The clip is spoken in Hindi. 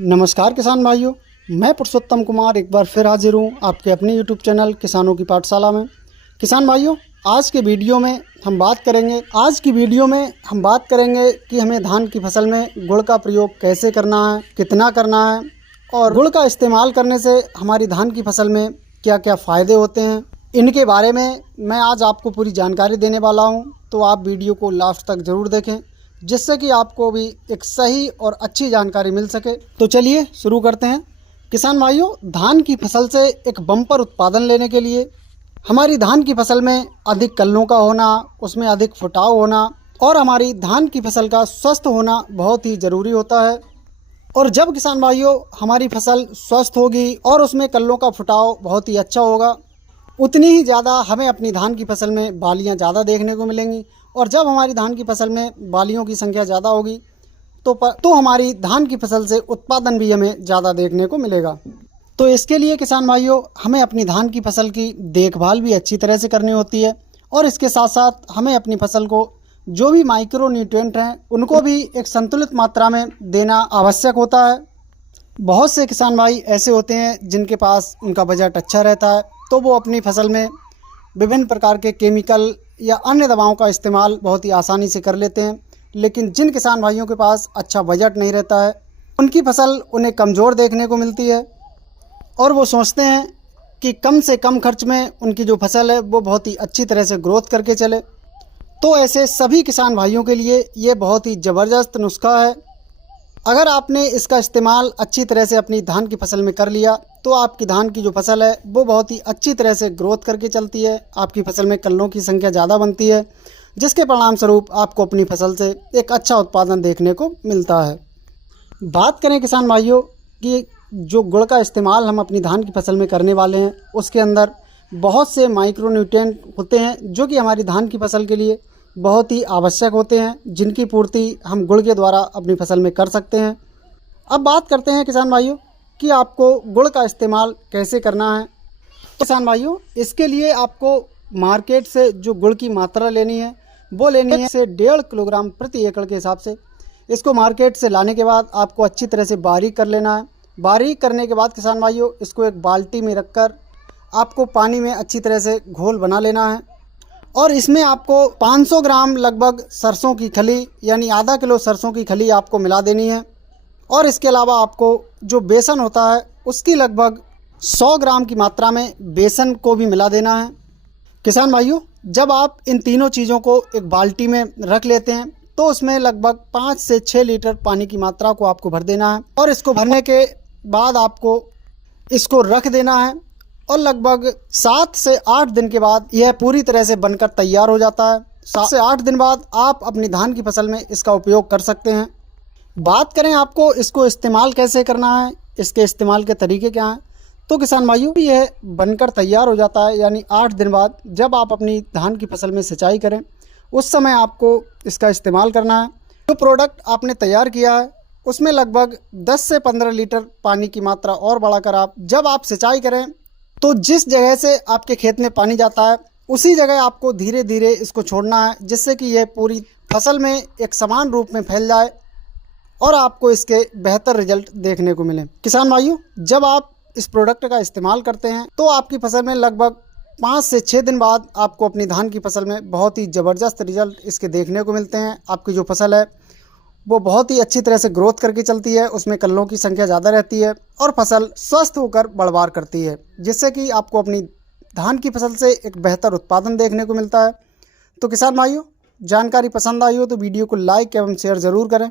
नमस्कार किसान भाइयों, मैं पुरुषोत्तम कुमार एक बार फिर हाजिर हूँ आपके अपने यूट्यूब चैनल किसानों की पाठशाला में। किसान भाइयों, आज की वीडियो में हम बात करेंगे कि हमें धान की फसल में गुड़ का प्रयोग कैसे करना है, कितना करना है और गुड़ का इस्तेमाल करने से हमारी धान की फसल में क्या क्या फ़ायदे होते हैं। इनके बारे में मैं आज आपको पूरी जानकारी देने वाला हूँ, तो आप वीडियो को लास्ट तक ज़रूर देखें जिससे कि आपको भी एक सही और अच्छी जानकारी मिल सके। तो चलिए शुरू करते हैं। किसान भाइयों, धान की फसल से एक बम्पर उत्पादन लेने के लिए हमारी धान की फसल में अधिक कल्लों का होना, उसमें अधिक फुटाव होना और हमारी धान की फसल का स्वस्थ होना बहुत ही ज़रूरी होता है। और जब किसान भाइयों हमारी फसल स्वस्थ होगी और उसमें कल्लों का फुटाव बहुत ही अच्छा होगा, उतनी ही ज़्यादा हमें अपनी धान की फसल में बालियाँ ज़्यादा देखने को मिलेंगी। और जब हमारी धान की फसल में बालियों की संख्या ज़्यादा होगी तो हमारी धान की फसल से उत्पादन भी हमें ज़्यादा देखने को मिलेगा। तो इसके लिए किसान भाइयों हमें अपनी धान की फसल की देखभाल भी अच्छी तरह से करनी होती है और इसके साथ साथ हमें अपनी फसल को जो भी माइक्रो न्यूट्रिएंट हैं उनको भी एक संतुलित मात्रा में देना आवश्यक होता है। बहुत से किसान भाई ऐसे होते हैं जिनके पास उनका बजट अच्छा रहता है, तो वो अपनी फसल में विभिन्न प्रकार के केमिकल या अन्य दवाओं का इस्तेमाल बहुत ही आसानी से कर लेते हैं। लेकिन जिन किसान भाइयों के पास अच्छा बजट नहीं रहता है, उनकी फसल उन्हें कमज़ोर देखने को मिलती है और वो सोचते हैं कि कम से कम खर्च में उनकी जो फसल है वो बहुत ही अच्छी तरह से ग्रोथ करके चले। तो ऐसे सभी किसान भाइयों के लिए ये बहुत ही ज़बरदस्त नुस्खा है। अगर आपने इसका इस्तेमाल अच्छी तरह से अपनी धान की फसल में कर लिया तो आपकी धान की जो फसल है वो बहुत ही अच्छी तरह से ग्रोथ करके चलती है। आपकी फसल में कल्लों की संख्या ज़्यादा बनती है, जिसके परिणाम स्वरूप आपको अपनी फसल से एक अच्छा उत्पादन देखने को मिलता है। बात करें किसान भाइयों कि जो गुड़ का इस्तेमाल हम अपनी धान की फसल में करने वाले हैं, उसके अंदर बहुत से माइक्रो न्यूट्रिएंट होते हैं जो कि हमारी धान की फसल के लिए बहुत ही आवश्यक होते हैं, जिनकी पूर्ति हम गुड़ के द्वारा अपनी फसल में कर सकते हैं। अब बात करते हैं किसान भाइयों कि आपको गुड़ का इस्तेमाल कैसे करना है। किसान भाइयों, इसके लिए आपको मार्केट से जो गुड़ की मात्रा लेनी है वो लेनी है से 1.5 किलोग्राम प्रति एकड़ के हिसाब से। इसको मार्केट से लाने के बाद आपको अच्छी तरह से बारीक कर लेना है। बारीक करने के बाद किसान भाइयों इसको एक बाल्टी में रखकर आपको पानी में अच्छी तरह से घोल बना लेना है और इसमें आपको 500 ग्राम लगभग सरसों की खली यानी आधा किलो सरसों की खली आपको मिला देनी है। और इसके अलावा आपको जो बेसन होता है उसकी लगभग 100 ग्राम की मात्रा में बेसन को भी मिला देना है। किसान भाइयों, जब आप इन तीनों चीज़ों को एक बाल्टी में रख लेते हैं तो उसमें लगभग 5 से 6 लीटर पानी की मात्रा को आपको भर देना है और इसको भरने के बाद आपको इसको रख देना है और लगभग 7 से 8 दिन के बाद यह पूरी तरह से बनकर तैयार हो जाता है। 7 से 8 दिन बाद आप अपनी धान की फसल में इसका उपयोग कर सकते हैं। बात करें आपको इसको इस्तेमाल कैसे करना है, इसके इस्तेमाल के तरीके क्या हैं, तो किसान भाइयों यह बनकर तैयार हो जाता है यानी 8 दिन बाद जब आप अपनी धान की फसल में सिंचाई करें उस समय आपको इसका इस्तेमाल करना है। जो प्रोडक्ट आपने तैयार किया है उसमें लगभग 10 से 15 लीटर पानी की मात्रा और बढ़ाकर आप जब आप सिंचाई करें तो जिस जगह से आपके खेत में पानी जाता है उसी जगह आपको धीरे धीरे इसको छोड़ना है, जिससे कि यह पूरी फसल में एक समान रूप में फैल जाए और आपको इसके बेहतर रिजल्ट देखने को मिले। किसान भाइयों, जब आप इस प्रोडक्ट का इस्तेमाल करते हैं तो आपकी फसल में लगभग 5 से 6 दिन बाद आपको अपनी धान की फसल में बहुत ही ज़बरदस्त रिजल्ट इसके देखने को मिलते हैं। आपकी जो फसल है वो बहुत ही अच्छी तरह से ग्रोथ करके चलती है, उसमें कल्लों की संख्या ज़्यादा रहती है और फसल स्वस्थ होकर बढ़वार करती है, जिससे कि आपको अपनी धान की फसल से एक बेहतर उत्पादन देखने को मिलता है। तो किसान भाइयों, जानकारी पसंद आई हो तो वीडियो को लाइक एवं शेयर ज़रूर करें।